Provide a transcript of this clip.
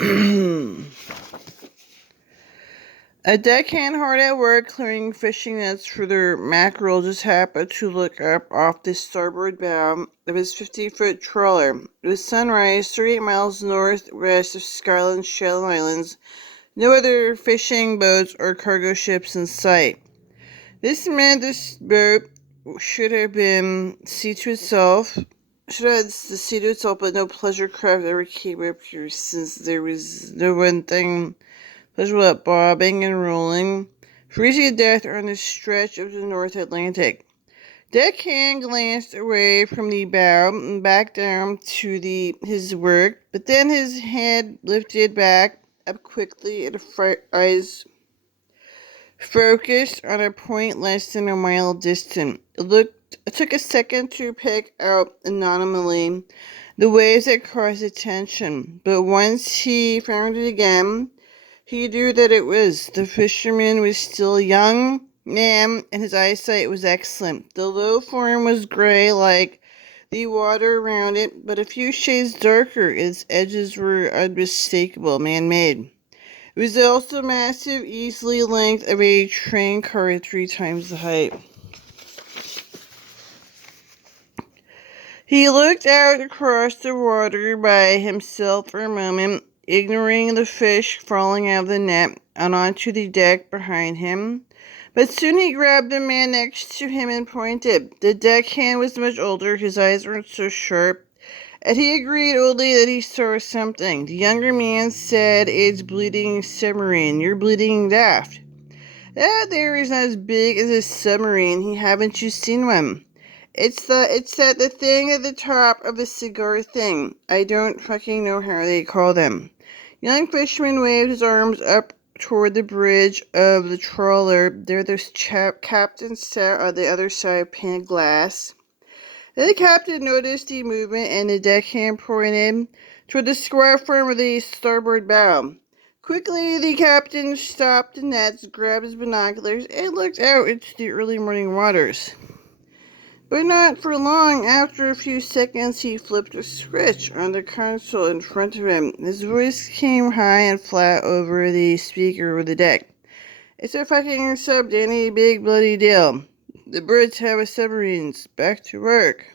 A deckhand hard at work clearing fishing nets for their mackerel just happened to look up off the starboard bow of his 50-foot trawler. It was sunrise, 38 miles northwest of Skyland's Shetland Islands. No other fishing boats or cargo ships in sight. This meant this boat should have been sea to itself. Should have had the sea to itself, but no pleasure craft ever came up here, since there was no one thing pleasurable at bobbing and rolling, freezing to death on the stretch of the North Atlantic. Deckhand glanced away from the bow and back down to his work, but then his head lifted back up quickly and eyes focused on a point less than a mile distant. It took a second to pick out anonymously the waves that caused attention, but once he found it again, he knew that it was. The fisherman was still a young man, and his eyesight was excellent. The low form was gray like the water around it, but a few shades darker. Its edges were unmistakable, man-made. It was also massive, easily length of a train car at 3 times the height. He looked out across the water by himself for a moment, ignoring the fish falling out of the net and onto the deck behind him. But soon he grabbed the man next to him and pointed. The deckhand was much older, his eyes weren't so sharp, and he agreed only that he saw something. The younger man said, "It's bleeding submarine. You're bleeding daft. That there is not as big as a submarine. Haven't you seen one? It's the thing at the top of the cigar thing. I don't fucking know how they call them." Young fisherman waved his arms up toward the bridge of the trawler. There the captain sat on the other side of painted glass. Then the captain noticed the movement, and the deckhand pointed toward the square form of the starboard bow. Quickly, the captain stopped the nets, grabbed his binoculars, and looked out into the early morning waters. But not for long. After a few seconds, he flipped a switch on the console in front of him. His voice came high and flat over the speaker of the deck. "It's a fucking sub, Danny. Big bloody deal. The birds have a submarines. Back to work."